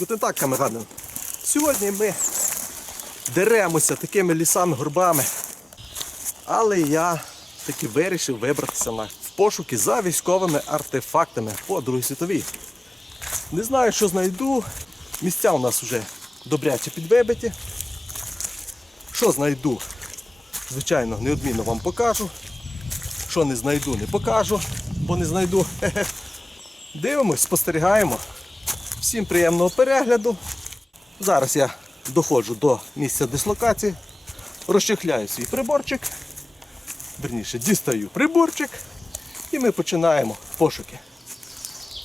Гутен так, камеради. Сьогодні ми деремося такими лісами, горбами. Але я таки вирішив вибратися на пошуки за військовими артефактами по Другій світовій. Не знаю, що знайду. Місця у нас вже добряче підвибиті. Що знайду, звичайно, неодмінно вам покажу. Що не знайду, не покажу, бо не знайду. Дивимось, спостерігаємо. Всім приємного перегляду. Зараз я доходжу до місця дислокації, розчехляю свій приборчик, верніше дістаю приборчик і ми починаємо пошуки.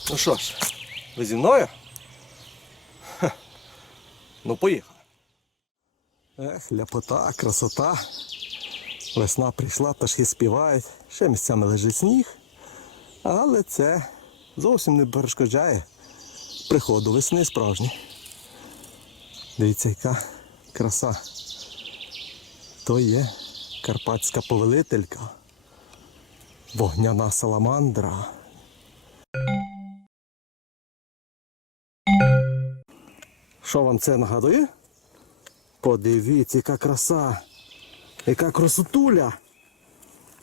Ну що ж, ви зі мною? Ха. Ну, поїхали. Ех, ляпота, красота. Весна прийшла, пташки співають, ще місцями лежить сніг, але це зовсім не перешкоджає приходу весни справжні. Дивіться, яка краса. То є карпатська повелителька. Вогняна саламандра. Що вам це нагадує? Подивіться, яка краса, яка красотуля.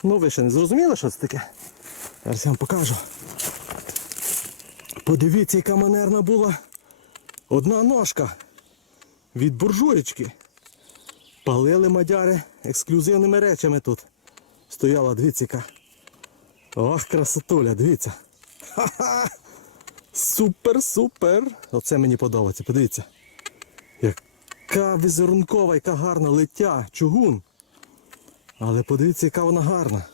Ну ви ще не зрозуміли, що це таке? Зараз я вам покажу. Подивіться, яка манерна була одна ножка від буржуєчки. Палили мадяри ексклюзивними речами тут. Стояла, дивіться. яка. Ох, красотуля, дивіться. Ха-ха! Супер-супер! Оце мені подобається, подивіться. Яка візерункова, яка гарна лиття, чугун. Але подивіться, яка вона гарна.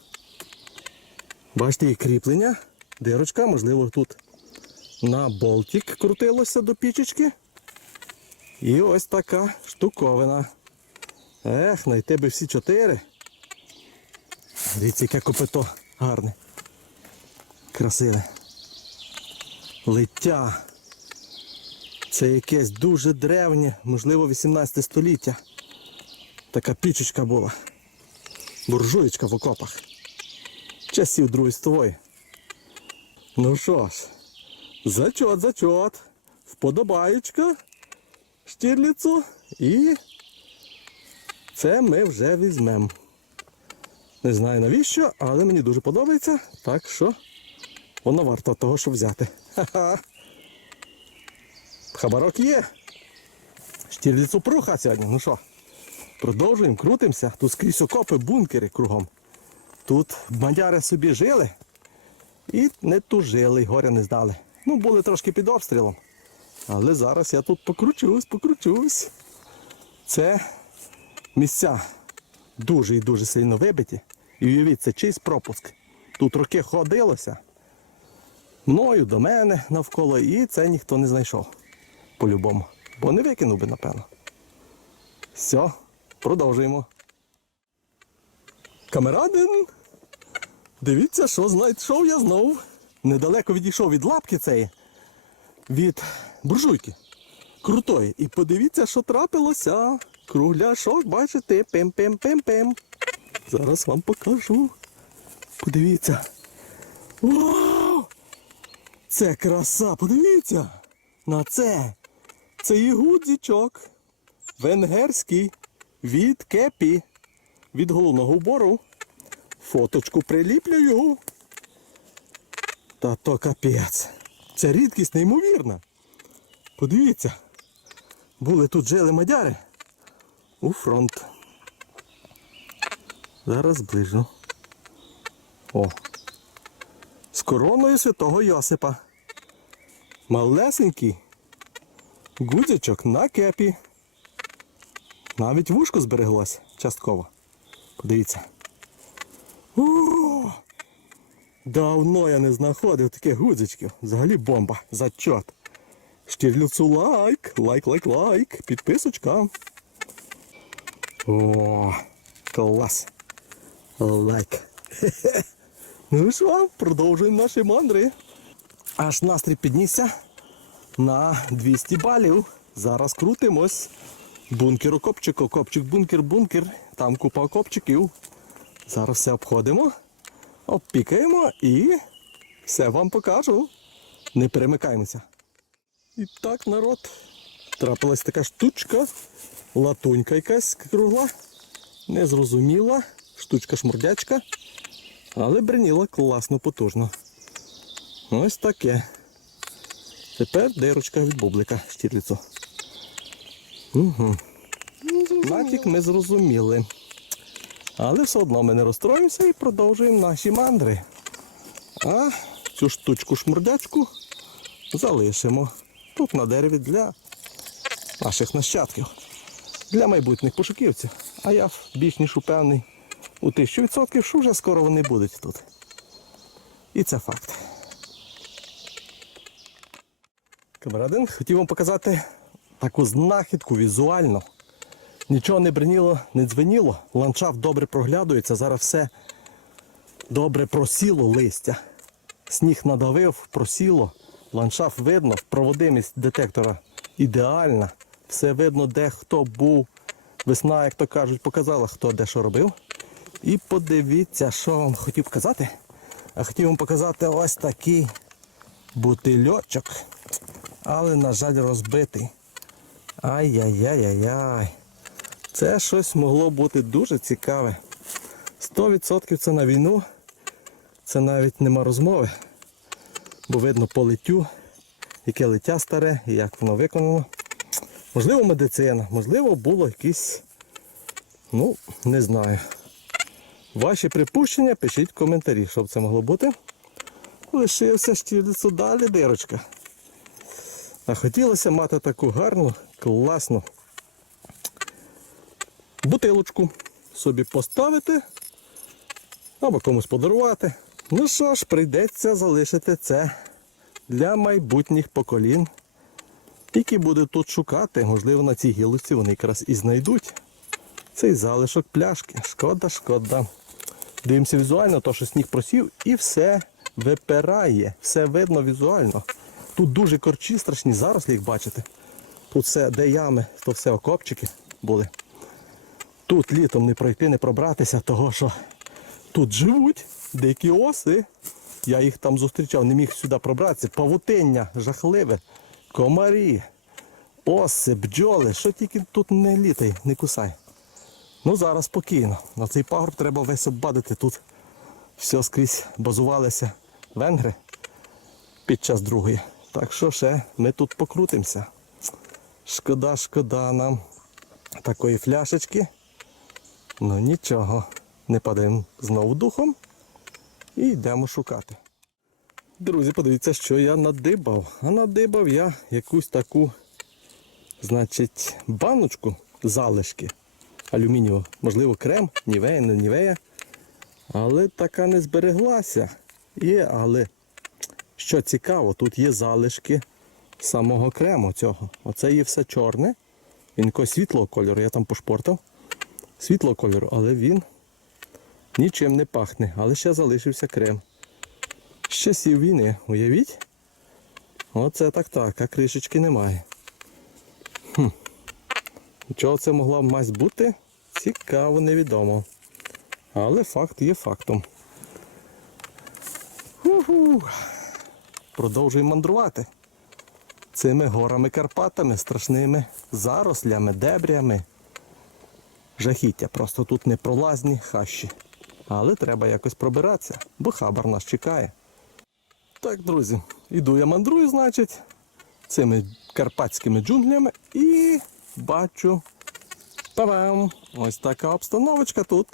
Бачите, її кріплення, дирочка, можливо, тут на болтик крутилося до пічечки. І ось така штуковина. Ех, знайти би всі чотири. Дивіться, яке копито гарне. Красиве. Лиття. Це якесь дуже древнє, можливо 18 століття. Така пічечка була. Буржуєчка в окопах. Часів Другої світової. Ну що ж. Зачот, зачот. Вподобаєчка штірліцу і це ми вже візьмемо. Не знаю навіщо, але мені дуже подобається, так що воно варто того, що взяти. Ха-ха. Хабарок є. Штірліцу пруха сьогодні. Ну що, продовжуємо, крутимося. Тут скрізь окопи, бункери кругом. Тут бандяри собі жили і не тужили, горя не здали. Ну, були трошки під обстрілом. Але зараз я тут покручусь, покручусь. Це місця дуже і дуже сильно вибиті. І уявіть, це чийсь пропуск. Тут роки ходилося мною до мене навколо, і це ніхто не знайшов по-любому. Бо не викинув би, напевно. Все, продовжуємо. Камерадин, дивіться, що знайшов я знов недалеко відійшов від лапки цієї, від буржуйки. Крутої. І подивіться, що трапилося. Кругляшок, бачите, пим-пим-пим-пим. Зараз вам покажу. Подивіться. Вау! Це краса, подивіться. На це. Це і гудзічок. Венгерський. Від кепі. Від головного убору. Фоточку приліплю його. Та то капець. Це рідкість неймовірна. Подивіться, були тут жили мадяри у фронт. Зараз ближу. О! З короною святого Йосипа. Малесенький гудзячок на кепі. Навіть вушко збереглось частково. Подивіться. У-у-у! Давно я не знаходив таке гудзичків. Взагалі бомба. Зачот. Штірлюцу лайк, лайк, лайк, лайк. Підписочка. О, клас. Лайк. Ну що, продовжуємо наші мандри. Аж настрій піднісся на 200 балів. Зараз крутимось. Бункер у копчику, копчик, бункер, бункер. Там купа копчиків. Зараз все обходимо. Опікаємо і все вам покажу. Не перемикаємося. І так, народ. Трапилась така штучка, латунька якась кругла. Незрозуміла, штучка-шмурдячка. Але бриніла класно, потужно. Ось таке. Тепер дирочка від бублика щитлицю. Угу. Натік ми зрозуміли. Але все одно ми не розстроїмося і продовжуємо наші мандри. А цю штучку шмурдячку залишимо тут на дереві для наших нащадків, для майбутніх пошуківців. А я більш ніж упевнений у тисячу відсотків, що вже скоро вони будуть тут. І це факт. Камерадин хотів вам показати таку знахідку візуально. Нічого не бриніло, не дзвеніло. Ландшафт добре проглядується, зараз все добре просіло листя. Сніг надавив, просіло, ландшафт видно, проводимість детектора ідеальна. Все видно, де хто був. Весна, як то кажуть, показала, хто де що робив. І подивіться, що вам хотів показати. А хотів вам показати ось такий бутильочок. Але, на жаль, розбитий. Ай-яй-яй-яй-яй. Це щось могло бути дуже цікаве. 100% це на війну. Це навіть нема розмови. Бо видно по литтю, яке лиття старе і як воно виконано. Можливо, медицина, можливо, було якісь, ну, не знаю. Ваші припущення пишіть в коментарі, що б це могло бути. Лишився щілицю далі дирочка. А хотілося мати таку гарну, класну бутилочку собі поставити або комусь подарувати. Ну що ж, прийдеться залишити це для майбутніх поколін. які будуть тут шукати, можливо, на цій гілості вони якраз і знайдуть цей залишок пляшки. Шкода, шкода. Дивимося візуально, то що сніг просів і все випирає, все видно візуально. Тут дуже корчі страшні зараз як бачите. Тут все, де ями, то все окопчики були. Тут літом не пройти, не пробратися, того що тут живуть дикі оси. Я їх там зустрічав, не міг сюди пробратися. Павутиння жахливе, комарі, оси, бджоли, що тільки тут не літай, не кусай. Ну зараз спокійно. На цей пагорб треба весь оббадити. Тут все скрізь базувалися венгри під час другої. Так що ще ми тут покрутимося. Шкода, шкода нам такої фляшечки. Ну нічого, не падаємо знову духом і йдемо шукати. Друзі, подивіться, що я надибав. А надибав я якусь таку значить, баночку залишки. алюмінієву, можливо, крем, нівея, не нівея. Але така не збереглася. Є, але що цікаво, тут є залишки самого крему цього. Оце є все чорне. Він якось світлого кольору, я там пошпортав світлого кольору, але він нічим не пахне, але ще залишився крем. З часів війни, уявіть? Оце так так, а кришечки немає. Хм. Чого це могла б мазь бути? Цікаво, невідомо. Але факт є фактом. ху Продовжуємо мандрувати. Цими горами-Карпатами, страшними зарослями, дебрями жахіття. Просто тут не пролазні хащі. Але треба якось пробиратися, бо хабар нас чекає. Так, друзі, іду я мандрую, значить, цими карпатськими джунглями і бачу. Па-бам! Ось така обстановочка тут.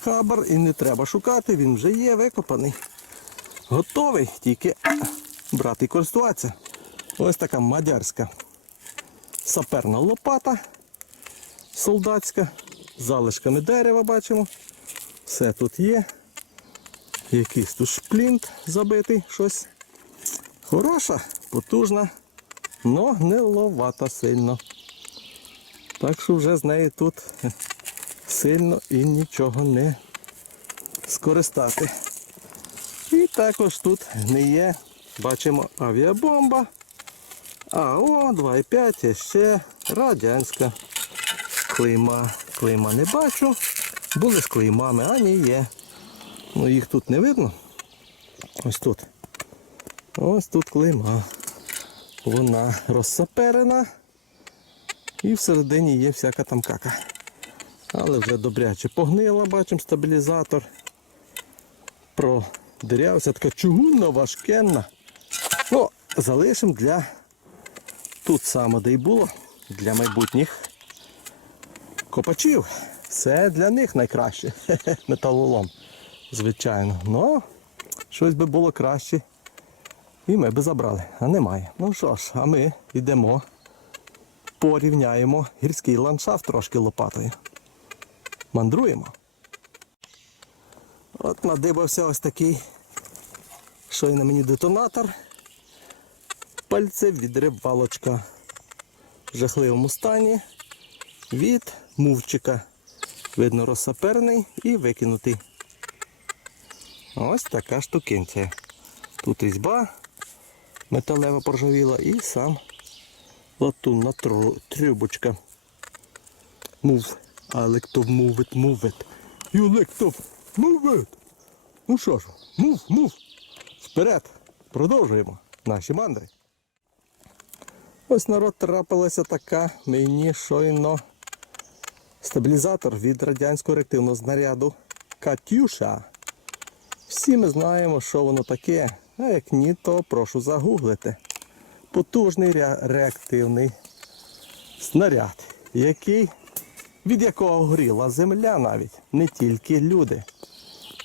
Хабар і не треба шукати, він вже є викопаний. Готовий тільки брати і користуватися. Ось така мадярська саперна лопата солдатська, залишками дерева бачимо. Все тут є. Якийсь тут шплінт забитий, щось. Хороша, потужна, но не ловата сильно. Так що вже з неї тут сильно і нічого не скористати. І також тут не є, бачимо, авіабомба. А о, 25 ще радянська. Клейма клейма не бачу. Були з клеймами, а ні є. Ну їх тут не видно. Ось тут. Ось тут клейма. Вона розсаперена. І всередині є всяка там кака. Але вже добряче погнила, бачимо стабілізатор. Продирявся, така чугунна, важкенна. Ну, залишимо для тут саме, де й було, для майбутніх копачів. Це для них найкраще. металолом, звичайно. Ну, щось би було краще. І ми би забрали, а немає. Ну що ж, а ми йдемо, порівняємо гірський ландшафт трошки лопатою. Мандруємо. От надибався ось такий. що й на мені детонатор. Пальце від рибалочка в жахливому стані від мувчика. Видно, розсаперний і викинутий. Ось така штукінця. Тут різьба металева поржавіла і сам латунна трубочка. Мув, а лектов мувит, мувит. You лектов мувит. Ну що ж, мув, мув. Вперед. Продовжуємо наші мандри. Ось народ трапилася така мені щойно. Стабілізатор від радянського реактивного знаряду Катюша. Всі ми знаємо, що воно таке. А як ні, то прошу загуглити. Потужний реактивний снаряд, який, від якого горіла земля навіть, не тільки люди.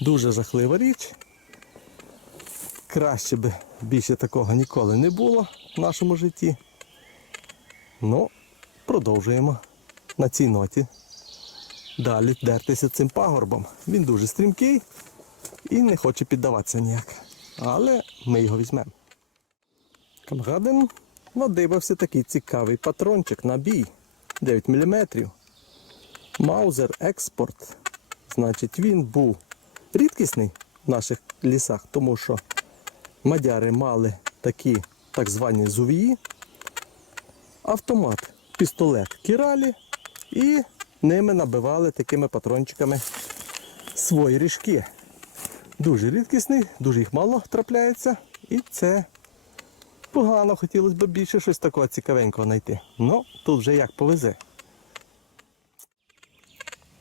Дуже жахлива річ. Краще б більше такого ніколи не було в нашому житті. Ну, продовжуємо на цій ноті далі дертися цим пагорбом. Він дуже стрімкий і не хоче піддаватися ніяк. Але ми його візьмемо. Камгаден надивився такий цікавий патрончик на бій 9 мм. Маузер експорт. Значить, він був рідкісний в наших лісах, тому що мадяри мали такі так звані зувії, автомат, пістолет кіралі і ними набивали такими патрончиками свої ріжки. Дуже рідкісний, дуже їх мало трапляється. І це погано, хотілося б більше щось такого цікавенького знайти. Ну, тут вже як повезе.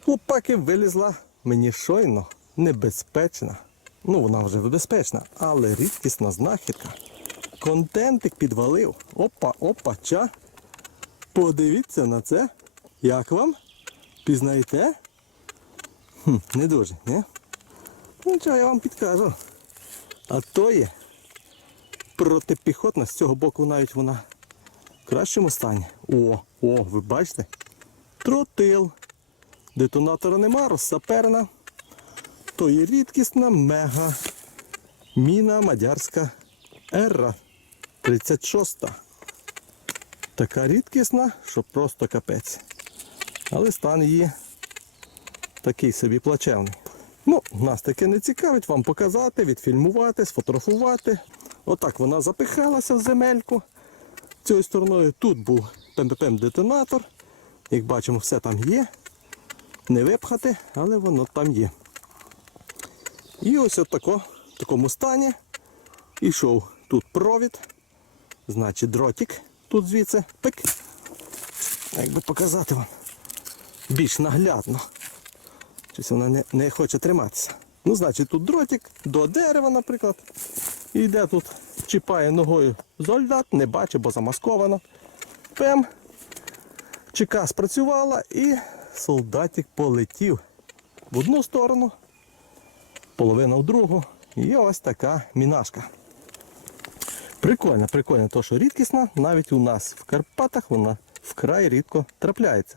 Хлопаки вилізла мені щойно, небезпечна. Ну, вона вже безпечна, але рідкісна знахідка. Контентик підвалив. Опа, опа, ча. Подивіться на це. Як вам? Пізнаєте? Хм, Не дуже, ні? Ну чого я вам підкажу. А то є протипіхотна, з цього боку навіть вона в кращому стані. О, о, ви бачите? Тротил. Детонатора нема, розсаперна. То є рідкісна мега. Міна Мадярська Ера 36. Така рідкісна, що просто капець. Але стан її такий собі плачевний. Ну, Нас таке не цікавить, вам показати, відфільмувати, сфотографувати. Отак вона запихалася в земельку. Цією стороною тут був пмпм детонатор Як бачимо, все там є. Не випхати, але воно там є. І ось отако, в такому стані ішов тут провід, значить дротик тут звідси пик. Як би показати вам більш наглядно. Щось вона не, не хоче триматися. Ну, значить, тут дротик до дерева, наприклад. І йде тут, чіпає ногою зольдат, не бачить, бо замасковано. Пем. Чека спрацювала і солдатик полетів в одну сторону, половина в другу. І ось така мінашка. Прикольно, прикольно, то що рідкісна, навіть у нас в Карпатах вона вкрай рідко трапляється.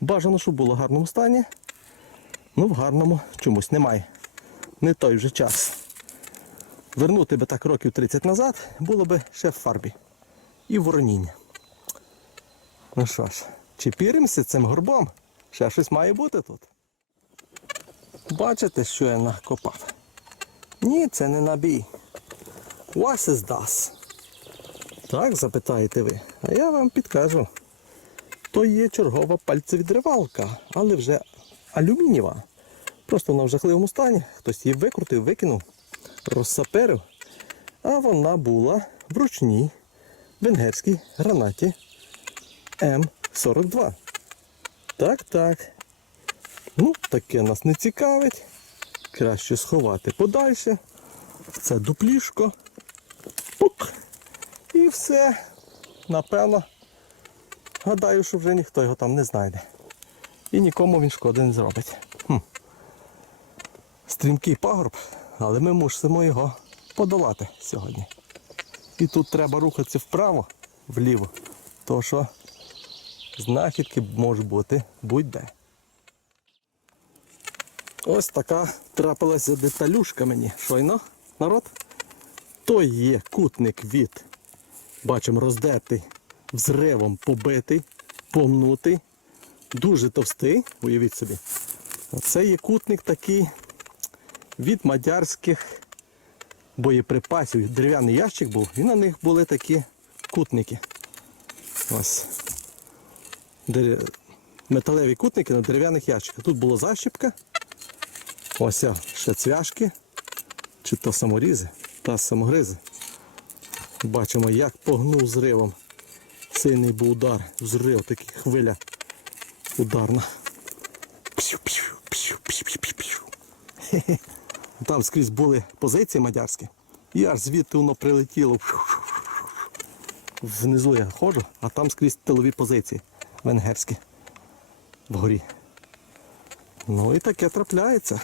Бажано, щоб було в гарному стані. Ну в гарному чомусь немає. Не той вже час. Вернути би так років 30 назад було би ще в фарбі. І в вороніння. Ну що ж, чи піримося цим горбом. Ще щось має бути тут. Бачите, що я накопав? Ні, це не набій. What is das? Так, запитаєте ви. А я вам підкажу то є чергова пальцевідривалка, але вже алюмінієва. Просто вона в жахливому стані. Хтось її викрутив, викинув, розсаперив. А вона була в ручній венгерській гранаті М42. Так-так. Ну, таке нас не цікавить. Краще сховати подальше. Це дуплішко. Пук. І все. Напевно. Гадаю, що вже ніхто його там не знайде. І нікому він шкоди не зробить. Хм. Стрімкий пагорб, але ми мусимо його подолати сьогодні. І тут треба рухатися вправо, вліво, то що знахідки можуть бути будь-де. Ось така трапилася деталюшка мені. Шойно, народ. То є кутник від, бачимо, роздертий взревом побитий, помнути, дуже товстий, уявіть собі. Це є кутник такий від мадярських боєприпасів. Дерев'яний ящик був, і на них були такі кутники. Ось. Металеві кутники на дерев'яних ящиках. Тут була защіпка. Ось ще цвяшки. Чи то саморізи, та самогризи. Бачимо, як погнув зривом. Сильний був удар, взрив, такий хвиля ударна. Там скрізь були позиції мадярські. І аж звідти воно прилетіло. Внизу я ходжу, а там скрізь тилові позиції венгерські вгорі. Ну і таке трапляється.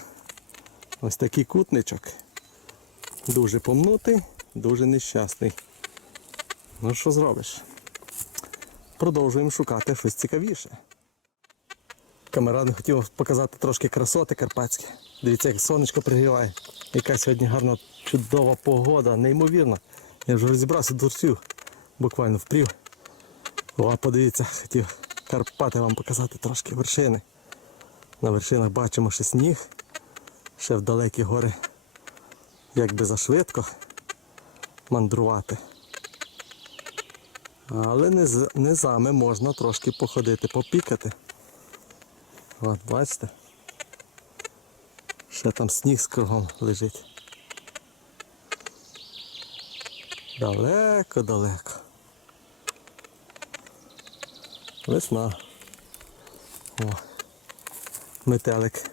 Ось такий кутничок. Дуже помнутий, дуже нещасний. Ну що зробиш? продовжуємо шукати щось цікавіше. Камерад хотів показати трошки красоти карпатські. Дивіться, як сонечко пригріває. Яка сьогодні гарна чудова погода, неймовірно. Я вже розібрався дурцю, буквально впрів. О, подивіться, хотів Карпати вам показати трошки вершини. На вершинах бачимо ще сніг, ще в далекі гори, як би зашвидко мандрувати. Але низами можна трошки походити, попікати. От, бачите? Ще там сніг з кругом лежить. Далеко-далеко. Весна. О, метелик.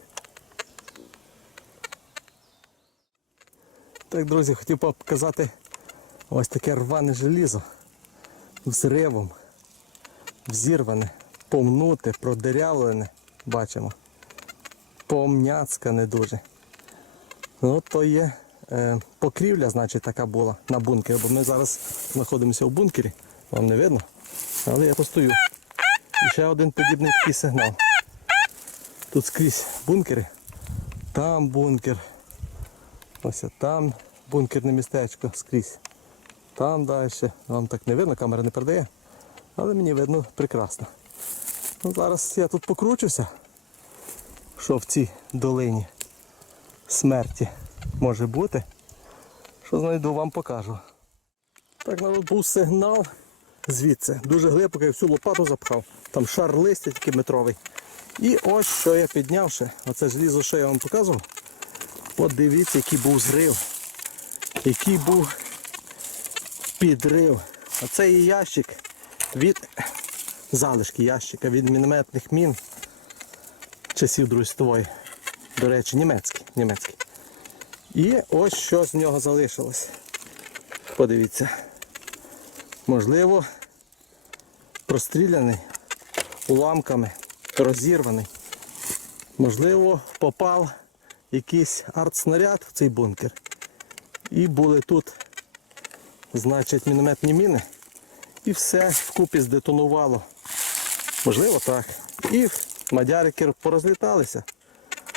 Так, друзі, хотів показати ось таке рване желізо з ревом, взірване, помнуте, продерявлене, бачимо. Помняцкане дуже. Ну, то є е, покрівля, значить, така була на бункері, бо ми зараз знаходимося в бункері, вам не видно. Але я постою. І ще один подібний такий сигнал. Тут скрізь бункери. Там бункер. Ось там бункерне містечко скрізь. Там далі. Вам так не видно, камера не передає. Але мені видно прекрасно. Ну, Зараз я тут покручуся, що в цій долині смерті може бути. Що знайду, вам покажу. Так, народ ну, був сигнал звідси. Дуже глибоко я всю лопату запхав. Там шар листя такий метровий. І ось що я піднявши. Оце желізо, що я вам показував. От дивіться, який був зрив. Який був підрив. А це і ящик від залишки ящика від мінометних мін часів Другої До речі, німецький. німецький. І ось що з нього залишилось. Подивіться. Можливо, простріляний уламками, розірваний. Можливо, попав якийсь артснаряд в цей бункер. І були тут значить мінометні міни. І все вкупі здетонувало. Можливо так. І мадярики порозліталися.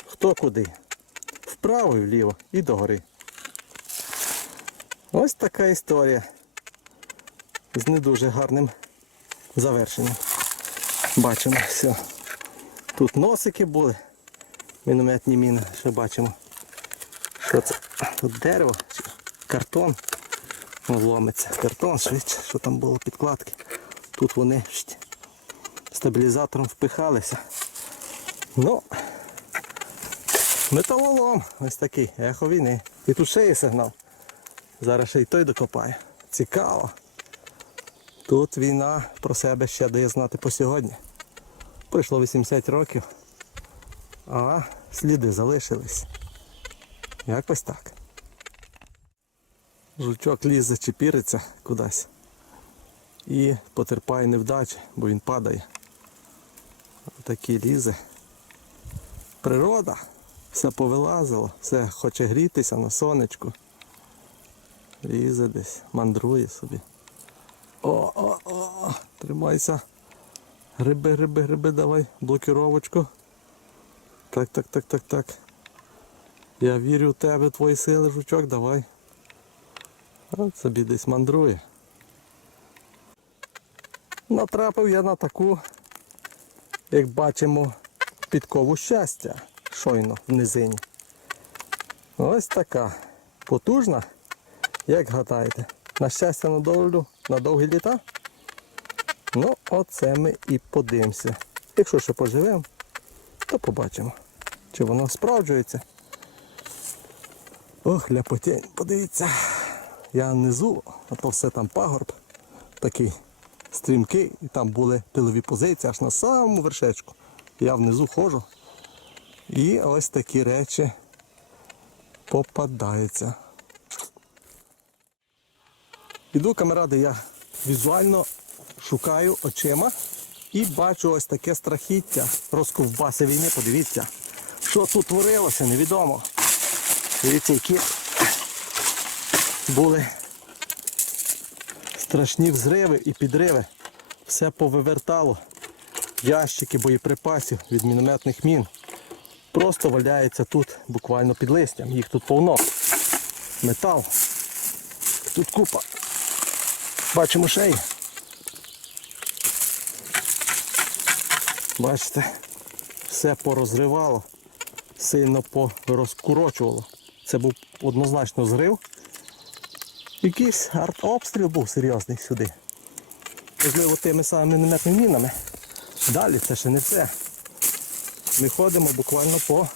Хто куди? Вправо і вліво і догори. Ось така історія. З не дуже гарним завершенням. Бачимо, все. Тут носики були. Мінометні міни, що бачимо. Що це? Тут дерево, картон вломиться. Картон швидше, що там було підкладки. Тут вони стабілізатором впихалися. Ну, металолом ось такий, ехо війни. І тут ще є сигнал. Зараз ще й той докопає. Цікаво. Тут війна про себе ще дає знати по сьогодні. Пройшло 80 років, а сліди залишились. Якось так жучок лізе чи кудись і потерпає невдачі, бо він падає. Такі лізе. Природа, все повилазило, все хоче грітися на сонечку. Лізе десь, мандрує собі. О-о-о! Тримайся. Гриби, гриби, гриби, давай, блокіровочку. Так, так, так, так, так. Я вірю в тебе, твої сили, жучок, давай. От собі десь мандрує. Натрапив я на таку, як бачимо, підкову щастя щойно в низині. Ось така потужна, як гадаєте, на щастя на долю на довгі літа. Ну, оце ми і подивимося. Якщо ще поживемо, то побачимо, чи воно справджується. Ох, ляпотень, подивіться. Я внизу, а то все там пагорб такий стрімкий, і там були пилові позиції, аж на самому вершечку. Я внизу ходжу. І ось такі речі попадаються. Іду, камеради, я візуально шукаю очима і бачу ось таке страхіття. Розковбаси війни, подивіться, що тут творилося, невідомо. Дивіться, які були страшні взриви і підриви. Все повивертало. Ящики боєприпасів від мінометних мін. Просто валяється тут буквально під листям. Їх тут повно. Метал. Тут купа. Бачимо шеї. Бачите, все порозривало, сильно порозкурочувало. Це був однозначно зрив. Якийсь артобстріл був серйозний сюди. Можливо, тими самими мінометними мінами. Далі це ще не все. Ми ходимо буквально по...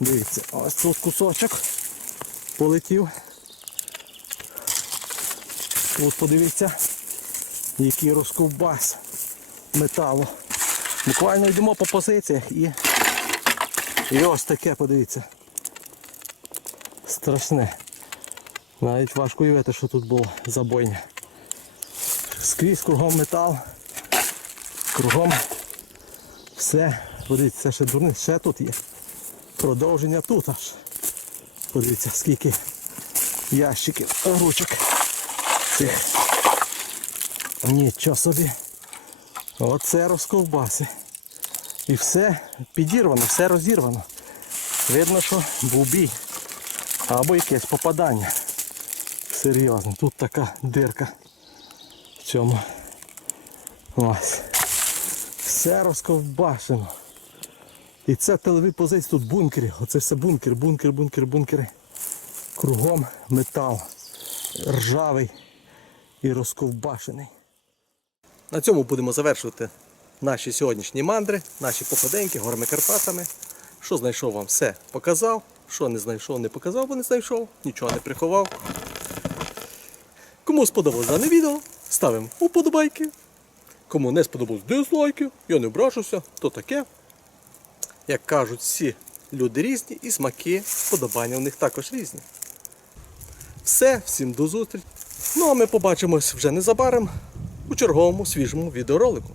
Дивіться, ось тут кусочок полетів. Тут подивіться, який розковбас металу. Буквально йдемо по позиціях і... І ось таке, подивіться. Страшне. Навіть важко уявити, що тут було забойня. Скрізь кругом метал, кругом все. Подивіться, це ще дурний, ще тут є. Продовження тут аж. Подивіться, скільки ящиків, ручок цих. Нічого собі. Оце розковбаси. І все підірвано, все розірвано. Видно, що був бій або якесь попадання серйозно. Тут така дирка в цьому. Ось. Все розковбашено. І це телеві позиції, тут бункери. Оце все бункер, бункер, бункер, бункери. Кругом метал. Ржавий і розковбашений. На цьому будемо завершувати наші сьогоднішні мандри, наші походеньки горми Карпатами. Що знайшов вам, все показав. Що не знайшов, не показав, бо не знайшов, нічого не приховав. Кому сподобалось дане відео, ставимо уподобайки. Кому не сподобалось дизлайки, я не брашуся, то таке. Як кажуть, всі люди різні і смаки вподобання у них також різні. Все, всім до зустрічі. Ну а ми побачимось вже незабаром у черговому свіжому відеоролику.